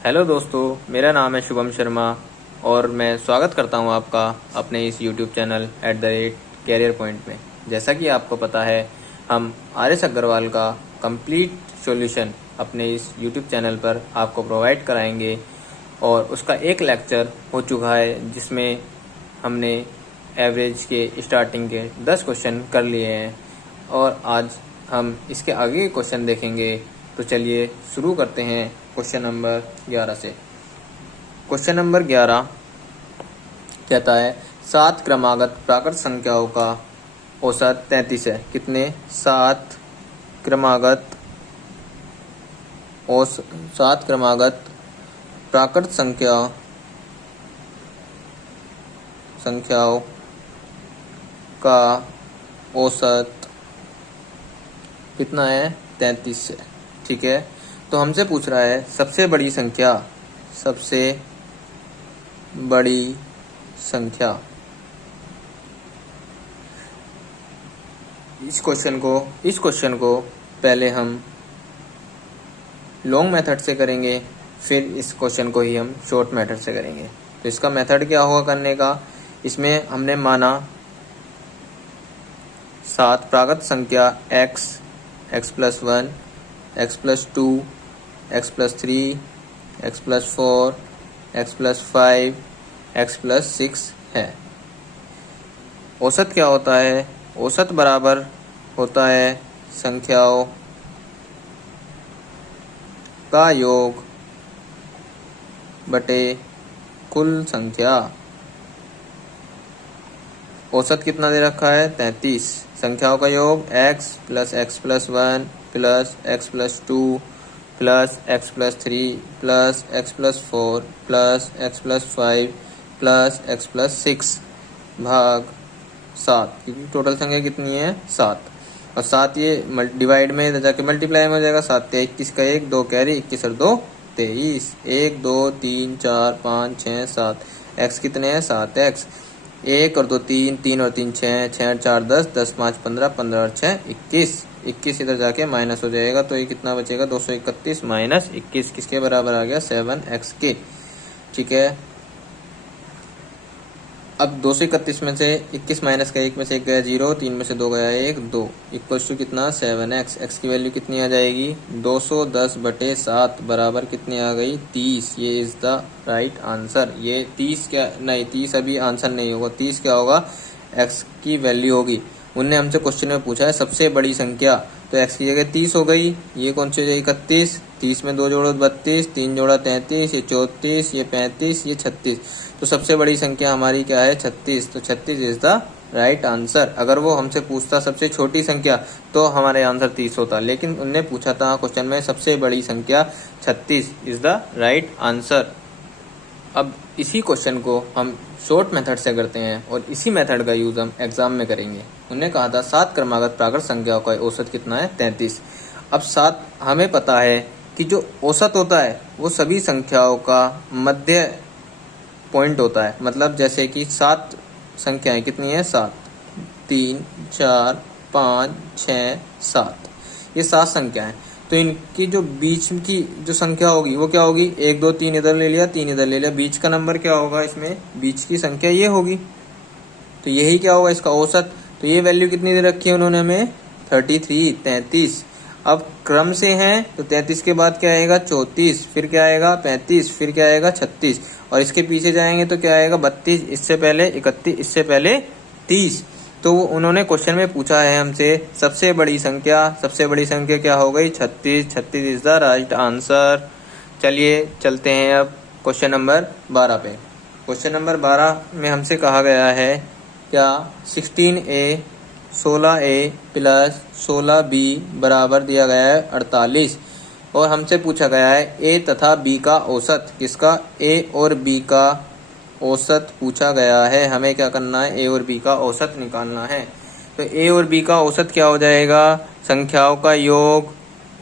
Hello दोस्तों, मेरा नाम है शुभम शर्मा और मैं स्वागत करता हूं आपका अपने इस यूट्यूब चैनल @कैरियर पॉइंट में। जैसा कि आपको पता है, हम आर.एस. अग्रवाल का कंप्लीट सॉल्यूशन अपने इस यूट्यूब चैनल पर आपको प्रोवाइड कराएंगे और उसका एक लेक्चर हो चुका है जिसमें हमने एवरेज के स्टार्टिंग के 10 क्वेश्चन कर लिए हैं और आज हम इसके आगे के क्वेश्चन देखेंगे। तो चलिए शुरू करते हैं क्वेश्चन नंबर 11 से। क्वेश्चन नंबर 11 कहता है 7 क्रमागत प्राकृत संख्याओं का औसत 33 है। कितने? 7 क्रमागत प्राकृत संख्याओं का औसत कितना है? 33 है। ठीक है, तो हमसे पूछ रहा है सबसे बड़ी संख्या इस क्वेश्चन को पहले हम लॉन्ग मेथड से करेंगे, फिर इस क्वेश्चन को ही हम शॉर्ट मेथड से करेंगे। तो इसका मेथड क्या होगा करने का? इसमें हमने माना 7 प्राकृत संख्या x + 1 x + 2 x + 3 x + 4 x + 5 x + 6 है। औसत क्या होता है? औसत बराबर होता है संख्याओं का योग बटे कुल संख्या। औसत कितना दे रखा है? 33। संख्याओं का योग x + x + 1 + x + 2 + x + 3 + x + 4 + x + 5 + x + 6 भाग 7, क्योंकि टोटल संख्या कितनी है? 7। और 7 ये डिवाइड में इधर जाके मल्टीप्लाई में हो जाएगा। 7 × 21 का 1, 2 कैरी, 21 और 2 23, 1 2 3 4 5 6 7। x कितने हैं? 7x। 1 और 2 3, 3 और 3 6, 6 और 4 10, 10 5 15, 15 और 6 21। 21 इधर जाके माइनस हो जाएगा, तो ये कितना बचेगा? 231 - 21 किसके बराबर आ गया? 7x के। ठीक है, अब 231 में से 21 माइनस का 1 में से 1 गया 0, 3 में से 2 गया 1, 2 इक्वल्स टू कितना? 7x। x की वैल्यू कितनी आ जाएगी? 210/7 बराबर कितनी आ गई? 30। ये इज द राइट आंसर। ये 30 क्या नहीं, 30 अभी आंसर नहीं होगा। 30 क्या होगा? x की वैल्यू होगी। उनने हमसे क्वेश्चन में पूछा है सबसे बड़ी संख्या, तो x की जगह 30 हो गई। ये कौन सी हो जाएगी? 31। 30 में 2 जोड़ो 32, 3 जोड़ा 33, ये 34, ये 35, ये 36। तो सबसे बड़ी संख्या हमारी क्या है? 36। तो 36 इज द राइट आंसर। अगर वो हमसे पूछता सबसे छोटी संख्या तो हमारे आंसर 30 होता, लेकिन उनने पूछा था क्वेश्चन में सबसे बड़ी संख्या 36 इज द राइट आंसर। अब इसी क्वेश्चन को हम शॉर्ट मेथड से करते हैं और इसी मेथड का यूज हम एग्जाम में करेंगे। उन्होंने कहा था 7 क्रमागत प्राकृत संख्याओं का औसत कितना है? 33। अब 7 हमें पता है कि जो औसत होता है वो सभी संख्याओं का मध्य पॉइंट होता है। मतलब जैसे कि 7 संख्याएं कितनी है? 7, 3 4 5 6 7, ये 7 संख्याएं। तो इनकी जो बीच की जो संख्या होगी वो क्या होगी? 1 2 3 इधर ले लिया, 3 इधर ले लिया, बीच का नंबर क्या होगा? इसमें बीच की संख्या ये होगी। तो यही क्या होगा? इसका औसत। तो ये वैल्यू कितनी दे रखी है उन्होंने हमें? 33। अब क्रम से हैं तो 33 के बाद क्या आएगा? 34, फिर क्या आएगा? 35, फिर क्या आएगा? 36, और इसके पीछे जाएंगे तो क्या आएगा? 32, इससे पहले 31, इससे पहले 30। तो उन्होंने क्वेश्चन में पूछा है हमसे सबसे बड़ी संख्या क्या हो गई? 36। 36 इज द राइट आंसर। चलिए चलते हैं अब क्वेश्चन नंबर 12 पे। क्वेश्चन नंबर 12 में हमसे कहा गया है क्या 16a 16a + 16b बराबर दिया गया है 48, और हमसे पूछा गया है a तथा b का औसत। किसका? a और b का औसत पूछा गया है। हमें क्या करना है? a और b का औसत निकालना है। तो a और b का औसत क्या हो जाएगा? संख्याओं का योग।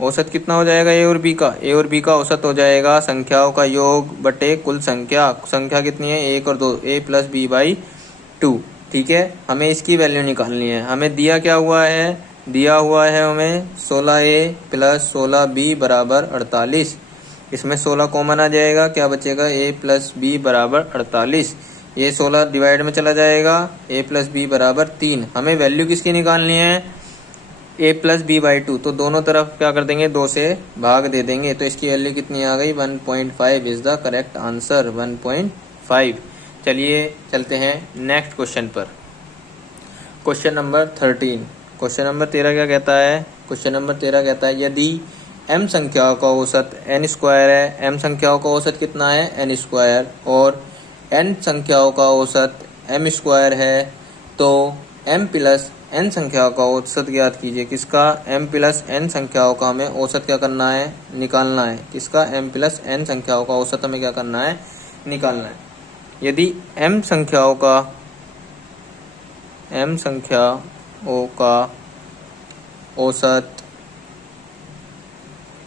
औसत कितना हो जाएगा a और b का? a और b का औसत हो जाएगा संख्याओं का योग बटे कुल संख्या। संख्या कितनी है? 1 और 2, a + b/2। ठीक है, हमें इसकी वैल्यू निकालनी है। हमें दिया क्या हुआ है? दिया हुआ है हमें 16a + 16b बराबर 48। इसमें 16 कॉमन आ जाएगा, क्या बचेगा a प्लस बी बराबर 48। ये 16 डिवाइड में चला जाएगा, a प्लस बी बराबर 3। हमें वैल्यू किसकी निकालनी है, a प्लस बी बाई 2। तो दोनों तरफ क्या कर देंगे, 2 से भाग दे देंगे, तो इसकी वैल्यू कितनी आ गई, 1.5 इज द करेक्ट आंसर, 1.5। चलिए चलते हैं नेक्स्ट क्वेश्चन पर। Question number 13। क्वेश्चन नंबर 13 क्या कहता है, क्वेश्चन नंबर 13 कहता है यदि m संख्याओं का औसत n स्क्वायर है, m संख्याओं का औसत कितना है, n स्क्वायर, और n संख्याओं का औसत m स्क्वायर है, तो m प्लस n संख्याओं का औसत ज्ञात कीजिए। किसका, m प्लस n संख्याओं का हमें औसत क्या करना है, निकालना है। किसका, m प्लस n संख्याओं का औसत हमें क्या करना है, निकालना है। यदि m संख्याओं का औसत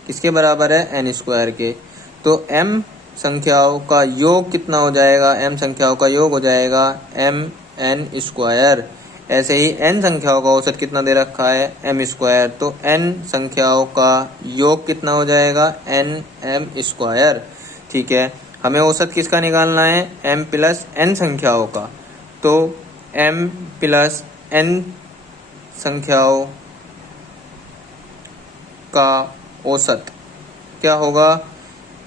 किसके बराबर है, n स्क्वायर के, तो m संख्याओं का योग कितना हो जाएगा, m संख्याओं का योग हो जाएगा m n स्क्वायर। ऐसे ही n संख्याओं का औसत कितना दे रखा है, m स्क्वायर, तो n संख्याओं का योग कितना हो जाएगा, n m स्क्वायर। ठीक है, हमें औसत किसका निकालना है, m प्लस n संख्याओं का। तो m प्लस n संख्याओं का औसत क्या होगा,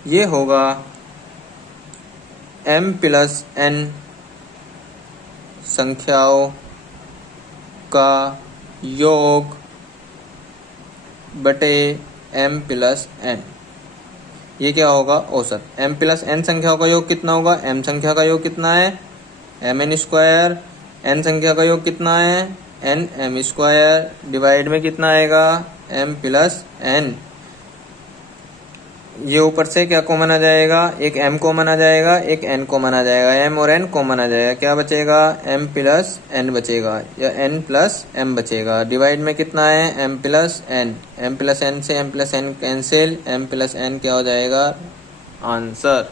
ये होगा m प्लस n संख्याओं का योग बटे m प्लस n। ये क्या होगा, औसत। m प्लस n संख्याओं का योग कितना होगा, m संख्या का योग कितना है, mn स्क्वायर, n संख्या का योग कितना है, n m स्क्वायर, डिवाइड में कितना आएगा, m प्लस n। ये ऊपर से क्या कॉमन आ जाएगा, एक m कॉमन आ जाएगा, एक n कॉमन आ जाएगा, m और n कॉमन आ जाएगा, क्या बचेगा, m प्लस n बचेगा, या n प्लस m बचेगा। डिवाइड में कितना है, m plus n, m plus n से m plus n cancel, m plus n क्या हो जाएगा, आंसर।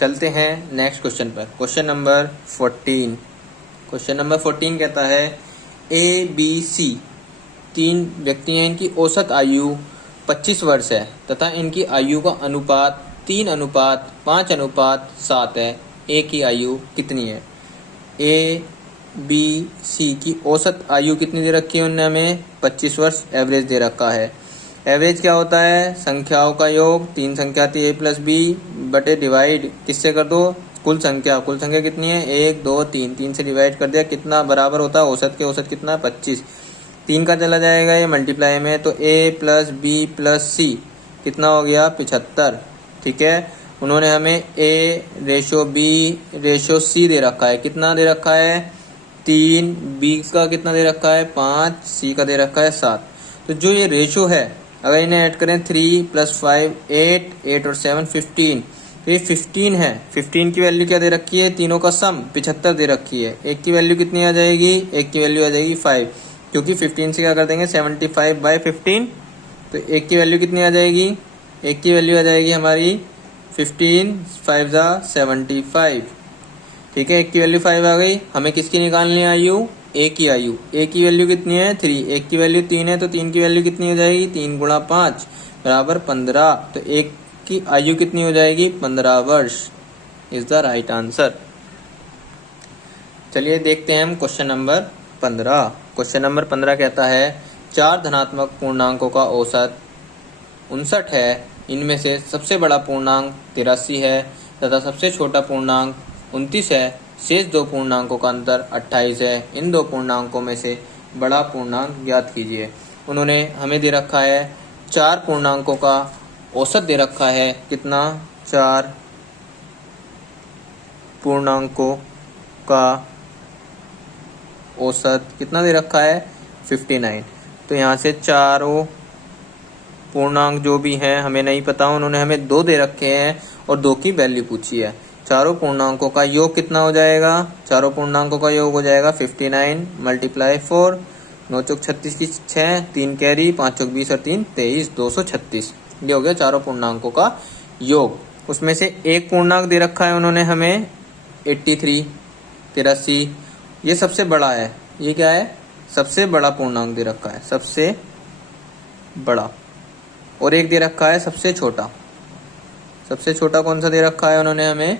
चलते हैं नेक्स्ट क्वेश्चन पर। Question number 14। क्वेश्चन नंबर 14 कहता है a b c 3 व्यक्ति हैं, इनकी औसत आयु 25 वर्ष है तथा इनकी आयु का अनुपात 3:5:7 है। ए की आयु कितनी है। ए बी सी की औसत आयु कितनी दे रखी है उन्होंने हमें, 25 वर्ष एवरेज दे रखा है। एवरेज क्या होता है, संख्याओं का योग, 3 संख्या थी a प्लस बी बटे डिवाइड किससे कर दो, कुल संख्या कितनी है, 1 2 3, 3 से डिवाइड कर दिया, कितना बराबर होता है औसत के, औसत कितना है 25। 3 का चला जाएगा ये मल्टीप्लाई में, तो a प्लस बी प्लस सी कितना हो गया, 75। ठीक है, उन्होंने हमें a ratio b ratio c दे रखा है, कितना दे रखा है 3, b का कितना दे रखा है 5, c का दे रखा है 7। तो जो ये रेशो है अगर इन्हें ऐड करें 3 + 5 8, 8 और 7 15, तो ये 15 है। 15 की वैल्यू क्या दे रखी है, तीनों का सम 75 दे रखी है। एक की वैल्यू कितनी आ जाएगी, एक की वैल्यू आ जाएगी 5, क्योंकि 15 से क्या कर देंगे 75/15, तो एक की वैल्यू कितनी आ जाएगी, एक की वैल्यू आ जाएगी हमारी 15 5 75। ठीक है, एक की वैल्यू 5 आ गई। हमें किसकी निकालनी है आयु, ए की आयु। ए की वैल्यू कितनी है 3, एक की वैल्यू 3 है, तो 3 की वैल्यू कितनी हो जाएगी, 3 × 5 बराबर 15, तो एक की आयु कितनी हो जाएगी 15 वर्ष, इज द राइट आंसर। चलिए देखते हैं हम क्वेश्चन नंबर 15। क्वेश्चन नंबर 15 कहता है 4 धनात्मक पूर्णांकों का औसत 59 है, इनमें से सबसे बड़ा पूर्णांक 83 है तथा सबसे छोटा पूर्णांक 29 है। शेष 2 पूर्णांकों का अंतर 28 है। इन 2 पूर्णांकों में से बड़ा पूर्णांक ज्ञात कीजिए। उन्होंने हमें दे रखा है 4 पूर्णांकों का औसत दे रखा है, कितना 4 पूर्णांकों का औसत कितना दे रखा है 59। तो यहाँ से चारों पूर्णांक जो भी हैं हमें नहीं पता, उन्होंने हमें 2 दे रखे हैं और 2 की वैल्यू पूछी है। चारों पूर्णांकों का योग कितना हो जाएगा, चारों पूर्णांकों का योग हो जाएगा 59 × 4, 9 चौक 36 की 6, 3 कैरी, 5 चौक 20 और 3 23, 236। ये हो गया चारों पूर्णांकों का योग। उसमें से एक पूर्णांक दे रखा है उन्होंने हमें 83 83, ये सबसे बड़ा है। ये क्या है, सबसे बड़ा पूर्णांक दे रखा है, सबसे बड़ा। और एक दे रखा है सबसे छोटा। सबसे छोटा कौन सा दे रखा है उन्होंने हमें?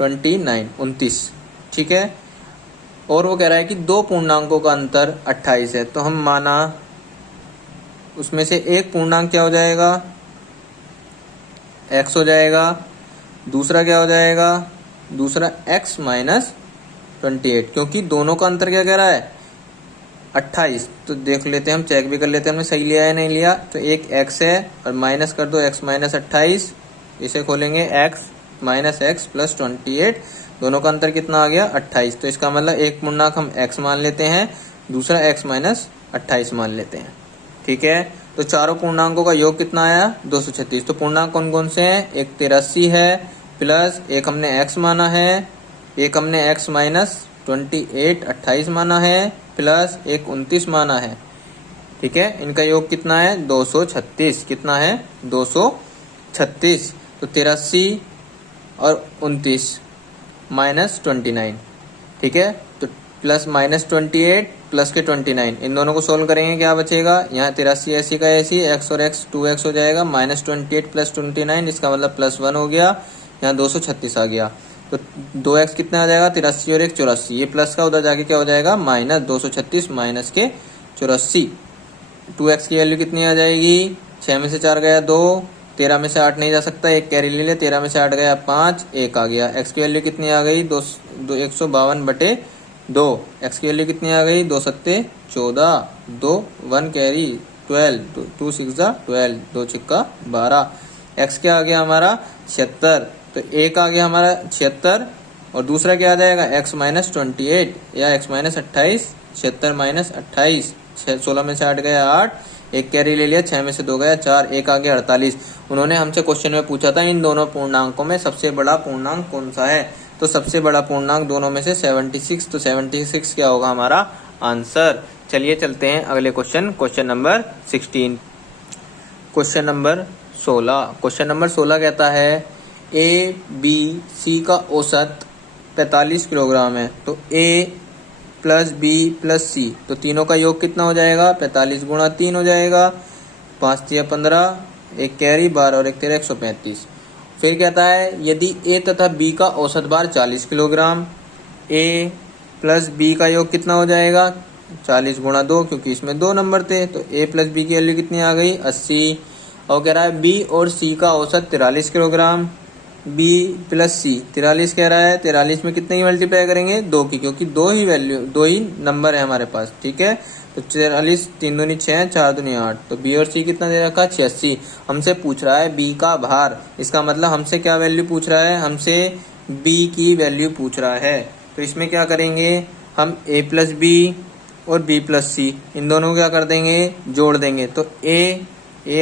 29। ठीक है। और वो कह रहा है कि दो पूर्णांकों का अंतर 28 है। तो हम माना उसमें से एक पूर्णांक क्या हो जाएगा? x हो जाएगा। दूसरा क्या हो जाएगा? दूसरा x माइनस 28, क्योंकि दोनों का अंतर क्या कह रहा है? 28। तो देख लेते हैं, हम चेक भी कर लेते हैं हमने सही लिया है नहीं लिया। तो एक x है और माइनस कर दो x माइनस 28, इसे खोलेंगे x माइनस x प्लस 28, दोनों का अंतर कितना आ गया? 28। तो इसका मतलब एक पूर्णांक हम x मान लेते हैं, दूसरा x माइनस 28 मान लेते हैं। ठीक है। तो चारों पूर्णांकों का योग कितना आया? 236। तो पूर्णांक कौन कौन से हैं? एक 83 है, प्लस एक हमने x माना है, एक हमने x माइनस 28 माना है, प्लस एक 29 माना है। ठीक है। इनका योग कितना है? 236। कितना है? 236। तो 83 और 29 माइनस 29। ठीक है। तो प्लस माइनस 28 प्लस के 29, इन दोनों को सोल्व करेंगे, क्या बचेगा? यहाँ 83 ऐसी का ऐसी, x और x 2x हो जाएगा, माइनस 28 प्लस 29, इसका मतलब प्लस 1 हो गया। यहाँ 236 आ गया। तो 2x कितना आ जाएगा? 83 और 1 84, ये प्लस का उधर जाके क्या हो जाएगा? माइनस 236 माइनस के 84। 2x की वैल्यू कितनी आ जाएगी? 6 में से 4 गया 2, 13 में से 8 नहीं जा सकता, एक कैरी ले ले, 13 में से 8 गया 5, 1 आ गया। x की वैल्यू कितनी आ गई? 152/2। x की वैल्यू कितनी आ गई? 2 सत्ते 14, 2 1 कैरी 12, 2 6 12, 2 छिक्का 12। x क्या आ गया हमारा? 76। तो एक आ गया हमारा 76, और दूसरा क्या आ जाएगा? x माइनस 28 या x माइनस 28। 76 माइनस 28, 16 में से 8 गया 8, एक कैरी ले लिया, 6 में से 2 गया 4, एक आ गया 48। उन्होंने हमसे क्वेश्चन में पूछा था इन दोनों पूर्णांकों में सबसे बड़ा पूर्णांक कौन सा है? तो सबसे बड़ा पूर्णांक दोनों में से 76। तो 76 क्या होगा हमारा आंसर? चलिए चलते हैं अगले question, question number 16। Question number 16। Question number 16 कहता है ए बी सी का औसत 45 किलोग्राम है। तो ए प्लस बी प्लस सी, तो तीनों का योग कितना हो जाएगा? 45 गुणा 3 हो जाएगा, 5 तिया 15, एक कैरी 12 और एक 13 135। फिर कहता है यदि ए तथा बी का औसत भार 40 किलोग्राम, ए प्लस बी का योग कितना हो जाएगा? 40 गुणा 2, क्योंकि इसमें 2 नंबर थे, तो ए प्लस बी की वैल्यू कितनी आ गई? 80। और कह रहा है बी और सी का औसत 43 किलोग्राम, बी प्लस सी 43 कह रहा है, 43 में कितने की मल्टीप्लाई करेंगे? 2 की, क्योंकि दो ही नंबर है हमारे पास। ठीक है। तो 43, 3 दूनी 6, 4 दूनी 8। तो बी और सी कितना दे रखा? 86। हमसे पूछ रहा है बी का भार, इसका मतलब हमसे क्या वैल्यू पूछ रहा है? हमसे बी की वैल्यू पूछ रहा है। तो इसमें क्या करेंगे हम? ए प्लस बी और बी प्लस सी, इन दोनों को क्या कर देंगे? जोड़ देंगे। तो ए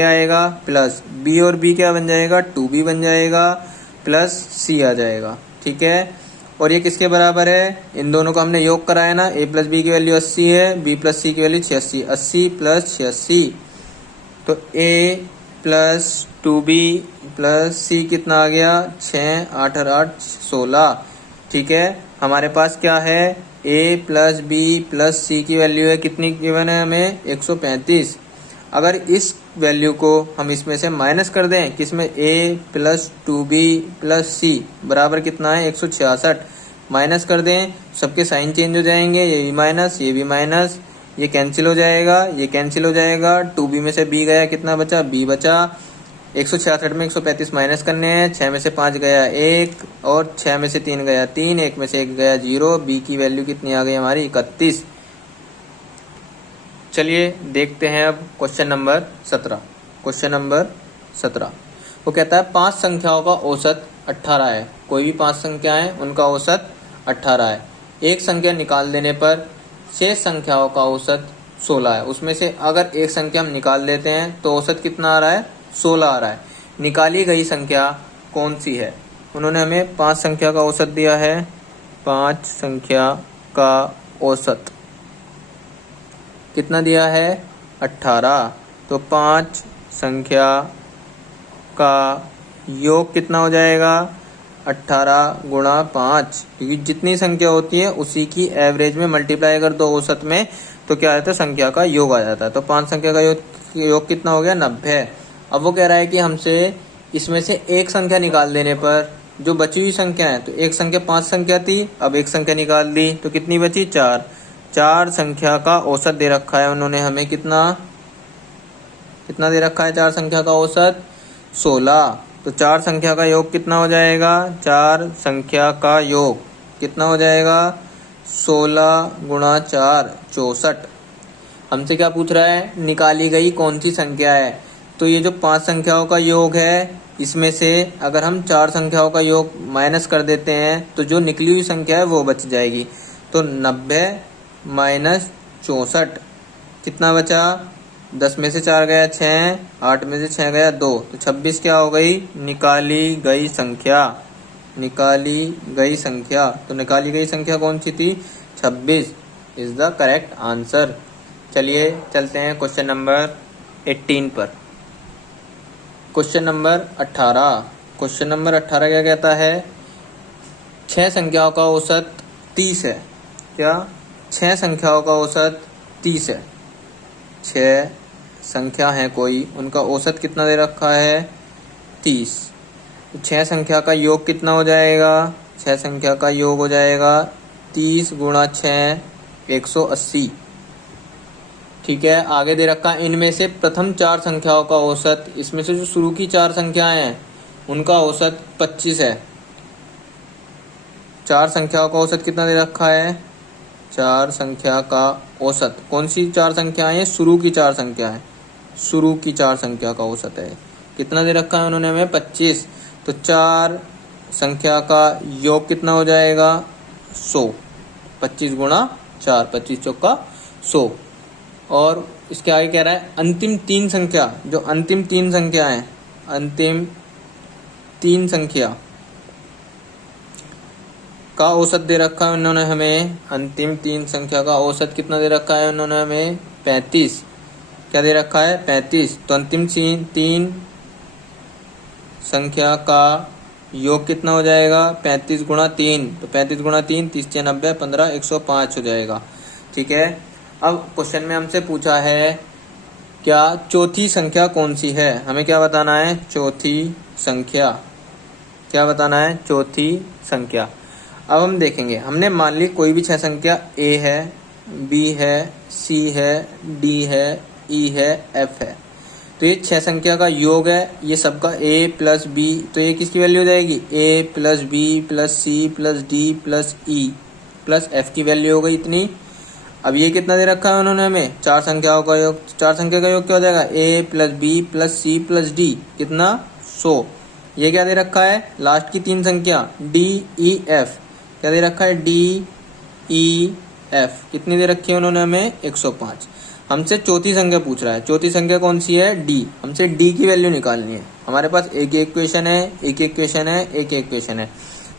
आएगा, प्लस बी और बी क्या बन जाएगा? 2b बन जाएगा, प्लस सी आ जाएगा। ठीक है। और ये किसके बराबर है? इन दोनों का हमने योग कराया ना, ए प्लस बी की वैल्यू 80 है, बी प्लस सी की वैल्यू 86, 80 प्लस 86। तो ए प्लस 2b प्लस सी कितना आ गया? 6, 8 और 8 16। ठीक है। हमारे पास क्या है? ए प्लस बी प्लस सी की वैल्यू है कितनी गिवन है हमें? 135। अगर इस वैल्यू को हम इसमें से माइनस कर दें, किसमें? ए प्लस 2b प्लस सी बराबर कितना है? 166। माइनस कर दें, सबके साइन चेंज हो जाएंगे, ये भी माइनस, ये भी माइनस, ये कैंसिल हो जाएगा, ये कैंसिल हो जाएगा। 2b में से b गया, कितना बचा? b बचा। 166 में 135 माइनस करने हैं, 6 में से 5 गया 1, और 6 में से 3 गया 3, 1 में से 1 गया 0। b की वैल्यू कितनी आ गई हमारी? 31। चलिए देखते हैं अब क्वेश्चन नंबर 17। क्वेश्चन नंबर 17 वो कहता है 5 संख्याओं का औसत 18 है। कोई भी 5 संख्याएं, उनका औसत 18 है। एक संख्या निकाल देने पर शेष संख्याओं का औसत 16 है। उसमें से अगर एक संख्या हम निकाल देते हैं तो औसत कितना आ रहा है? 16 आ रहा है। निकाली गई संख्या कौन सी है? उन्होंने हमें 5 संख्या का औसत दिया है। 5 संख्या का औसत कितना दिया है? 18। तो 5 संख्या का योग कितना हो जाएगा? 18 गुणा 5, क्योंकि जितनी संख्या होती है उसी की एवरेज में मल्टीप्लाई कर दो औसत में, तो क्या आता है? संख्या का योग आ जाता है। तो 5 संख्या का योग कितना हो गया? 90। अब वो कह रहा है कि हमसे इसमें से एक संख्या निकाल देने पर जो बची हुई संख्या है, तो एक संख्या 5 संख्या थी, अब एक संख्या निकाल दी तो कितनी बची 4। 4 संख्या का औसत दे रखा है उन्होंने हमें, कितना दे रखा है 4 संख्या का औसत 16। तो 4 संख्या का योग कितना हो जाएगा, 4 संख्या का योग कितना हो जाएगा 16 गुणा 4 64। हमसे क्या पूछ रहा है, निकाली गई कौन सी संख्या है। तो ये जो 5 संख्याओं का योग है, इसमें से अगर हम 4 संख्याओं का योग माइनस कर देते हैं तो जो निकली हुई संख्या है वो बच जाएगी। तो 90 माइनस 64 कितना बचा, 10 में से 4 गया 6, 8 में से 6 गया 2, तो 26 क्या हो गई, निकाली गई संख्या। तो निकाली गई संख्या कौन सी थी, 26 इज द करेक्ट आंसर। चलिए चलते हैं क्वेश्चन नंबर 18 पर। क्वेश्चन नंबर 18 क्या कहता है, 6 संख्याओं का औसत 30 है। क्या, 6 संख्याओं का औसत 30 है। 6 संख्या है कोई, उनका औसत कितना दे रखा है 30। तो 6 संख्या का योग कितना हो जाएगा, 6 संख्या का योग हो जाएगा 30 गुणा 6 180। ठीक है, आगे दे रखा है इनमें से प्रथम 4 संख्याओं का औसत, इसमें से जो शुरू की 4 संख्याएं हैं उनका औसत 25 है। 4 संख्याओं का औसत कितना दे रखा है, 4 संख्या का औसत, कौन सी 4 संख्याएं हैं, शुरू की 4 संख्याएं, शुरू की 4 संख्या का औसत है, कितना दे रखा है उन्होंने हमें 25। तो 4 संख्या का योग कितना हो जाएगा 100। 25 गुणा 4, 25 चौका 100। और इसके आगे कह रहा है अंतिम 3 संख्या, जो अंतिम 3 संख्या है, अंतिम 3 संख्या का औसत दे रखा है उन्होंने हमें, अंतिम 3 संख्या का औसत कितना दे रखा है उन्होंने हमें 35। क्या दे रखा है 35। तो अंतिम 3 संख्या का योग कितना हो जाएगा 35 गुणा 3, तो 35 गुणा 3 30 6 90 15 105 हो जाएगा। ठीक है, अब क्वेश्चन में हमसे पूछा है क्या चौथी संख्या कौन सी है, हमें क्या बताना है चौथी संख्या, क्या बताना है चौथी संख्या। अब हम देखेंगे, हमने मान ली कोई भी 6 संख्या A है, B है, C है, D है, E है, F है। तो ये 6 संख्या का योग है, ये सबका A प्लस B, तो ये किसकी वैल्यू हो जाएगी A plus B plus C plus D plus E plus F की वैल्यू हो गई इतनी। अब ये कितना दे रखा है उन्होंने हमें 4 संख्याओं का योग, 4 संख्या का योग क्या हो जाएगा A plus B plus C plus D, कितना 100। ये क्या दे रखा है लास्ट की 3 संख्या D E F, क्या दे रखा है D E F, कितनी दे रखी है उन्होंने हमें 105। हमसे चौथी संख्या पूछ रहा है, चौथी संख्या कौन सी है D, हमसे D की वैल्यू निकालनी है। हमारे पास एक इक्वेशन है, एक इक्वेशन है, एक इक्वेशन है।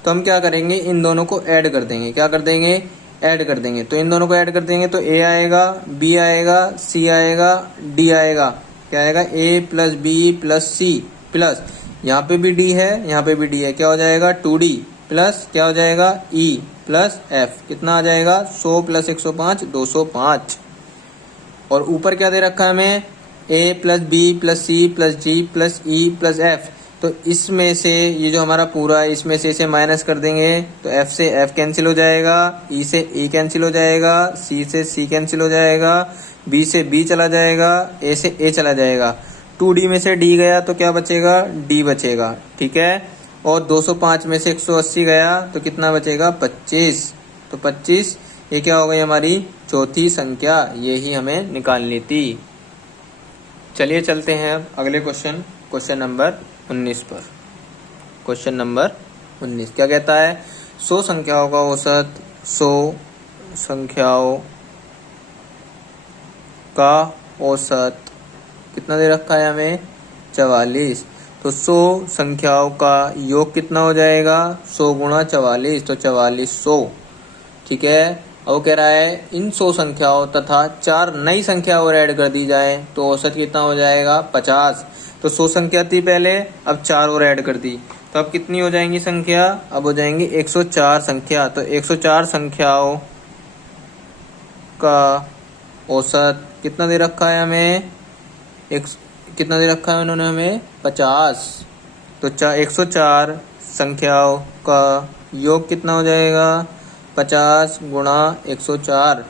तो हम क्या करेंगे, इन दोनों को ऐड कर देंगे, क्या कर देंगे ऐड कर देंगे। तो इन दोनों को ऐड कर देंगे तो A आएगा, B आएगा, C आएगा, D आएगा, क्या आएगा A plus B plus C plus यहाँ पे भी D है, यहाँ पे भी D है, क्या हो जाएगा 2D प्लस क्या हो जाएगा E प्लस F, कितना आ जाएगा 100 प्लस 105 205। और ऊपर क्या दे रखा है हमें A plus B plus C plus D plus E plus F। तो इसमें से ये जो हमारा पूरा है इसमें से इसे माइनस कर देंगे तो F से F कैंसिल हो जाएगा, E से E कैंसिल हो जाएगा, C से C कैंसिल हो जाएगा, B से B चला जाएगा, A से A चला जाएगा। 2D में से D गया तो क्या बचेगा D बचेगा। ठीक है, और 205 में से 180 गया तो कितना बचेगा 25। तो 25 ये क्या हो गई हमारी चौथी संख्या, यही हमें निकालनी थी। चलिए चलते हैं अब अगले क्वेश्चन नंबर 19 पर। क्वेश्चन नंबर 19 क्या कहता है 100 संख्याओं का औसत, 100 संख्याओं का औसत कितना दे रखा है हमें 44। तो 100 संख्याओं का योग कितना हो जाएगा 100 गुणा 44, तो 4400। ठीक है, वो कह रहा है इन 100 संख्याओं तथा 4 नई संख्या और ऐड कर दी जाए तो औसत कितना हो जाएगा 50। तो 100 संख्या थी पहले, अब 4 और ऐड कर दी तो अब कितनी हो जाएंगी संख्या, अब हो जाएंगी 104 संख्या। तो 104 संख्याओं का औसत कितना दे रखा है हमें, कितना दे रखा है उन्होंने हमें 50। तो 104 संख्याओं का योग कितना हो जाएगा 50 गुणा 104।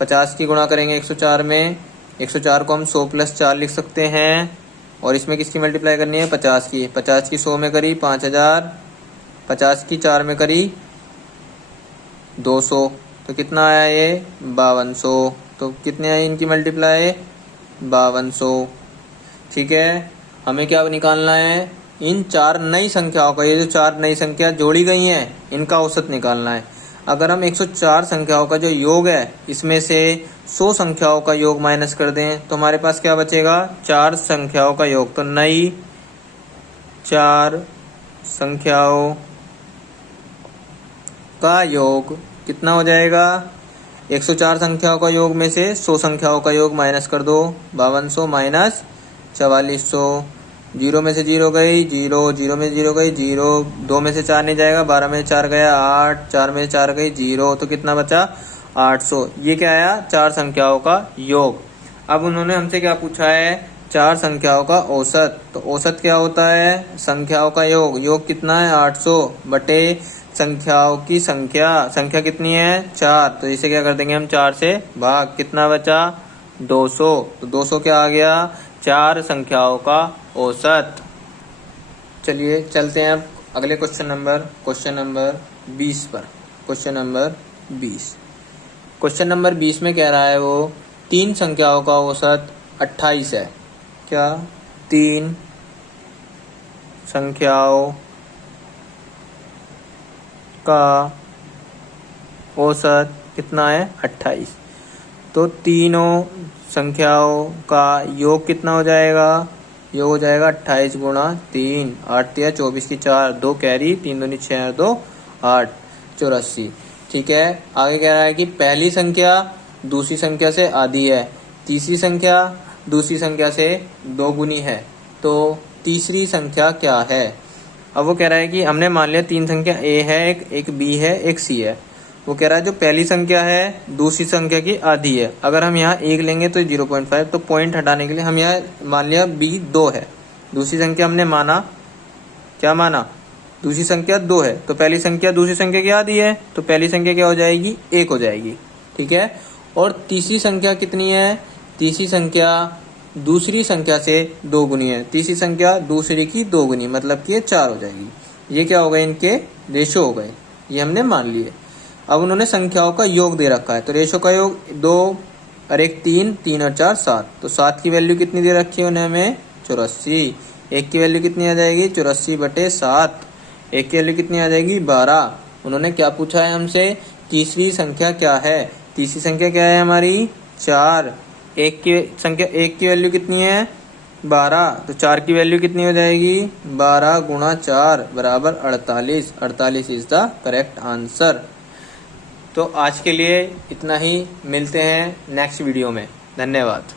50 की गुणा करेंगे 104 में, 104 को हम 100 + 4 लिख सकते हैं और इसमें किसकी मल्टीप्लाई करनी है 50 की। 50 की 100 में करी 5000, 50 की 4 में करी 200, तो कितना आया ये 5200। तो कितने आई इनकी मल्टीप्लाई 5200। ठीक है, हमें क्या निकालना है इन 4 नई संख्याओं का, ये जो 4 नई संख्या जोड़ी गई हैं इनका औसत निकालना है। अगर हम 104 संख्याओं का जो योग है इसमें से 100 संख्याओं का योग माइनस कर दें तो हमारे पास क्या बचेगा 4 संख्याओं का योग। तो नई 4 संख्याओं का योग कितना हो जाएगा 104 संख्याओं का योग में से 100 संख्याओं का योग माइनस कर दो 5200 माइनस 4400। 0 में से 0 गई 0, 0 में 0 गई 0, 2 में से 4 नहीं जाएगा, 12 में से 4 गया 8, 4 में से 4 गई 0, तो कितना बचा 800। ये क्या आया 4 संख्याओं का योग। अब उन्होंने हमसे क्या पूछा है 4 संख्याओं का औसत। तो औसत क्या होता है संख्याओं का योग। योग कितना है 800 बटे संख्याओं की संख्या। संख्या कितनी है 4, तो इसे क्या कर देंगे हम 4 से भाग, कितना बचा 200। तो 200 क्या आ गया 4 संख्याओं का औसत। चलिए चलते हैं अब अगले क्वेश्चन नंबर 20 पर। क्वेश्चन नंबर 20 में कह रहा है वो 3 संख्याओं का औसत 28 है। क्या 3 संख्याओं का औसत कितना है 28। तो तीनों संख्याओं का योग कितना हो जाएगा, योग हो जाएगा 28 गुणा 3, 8 × 24 की 4, 2 कैरी, 3 दूनी 6, 2 8, 84। ठीक है, आगे कह रहा है कि पहली संख्या दूसरी संख्या से आधी है, तीसरी संख्या दूसरी संख्या से 2 गुनी है, तो तीसरी संख्या क्या है। अब वो कह रहा है कि हमने मान लिया 3 संख्या A है, एक B है, एक C है। वो कह रहा है जो पहली संख्या है दूसरी संख्या की आधी है। अगर हम यहाँ 1 लेंगे तो 0.5, तो पॉइंट हटाने के लिए हम यहाँ मान लिया B 2 है। दूसरी संख्या हमने माना, क्या माना दूसरी संख्या 2 है, तो पहली संख्या दूसरी संख्या की आधी है, तो पहली संख्या क्या हो जाएगी 1 हो जाएगी। ठीक है, और तीसरी संख्या कितनी है, तीसरी संख्या दूसरी संख्या से 2 गुनी है, तीसरी संख्या दूसरी की 2 गुनी, मतलब कि ये 4 हो जाएगी। ये क्या हो गए इनके रेशो हो गए, ये हमने मान लिए। अब उन्होंने संख्याओं का योग दे रखा है, तो रेशो का योग 2 और 1 3, 3 और 4 7। तो 7 की वैल्यू कितनी दे रखी है उन्हें हमें 84। 1 की वैल्यू कितनी आ जाएगी 84/7। 1 की वैल्यू कितनी आ जाएगी 12। उन्होंने क्या पूछा है हमसे तीसरी संख्या क्या है। तीसरी संख्या क्या है हमारी 4। 1 की वैल्यू कितनी है 12, तो 4 की वैल्यू कितनी हो जाएगी 12 × 4 = 48। 48 इज द करेक्ट आंसर। तो आज के लिए इतना ही, मिलते हैं नेक्स्ट वीडियो में। धन्यवाद।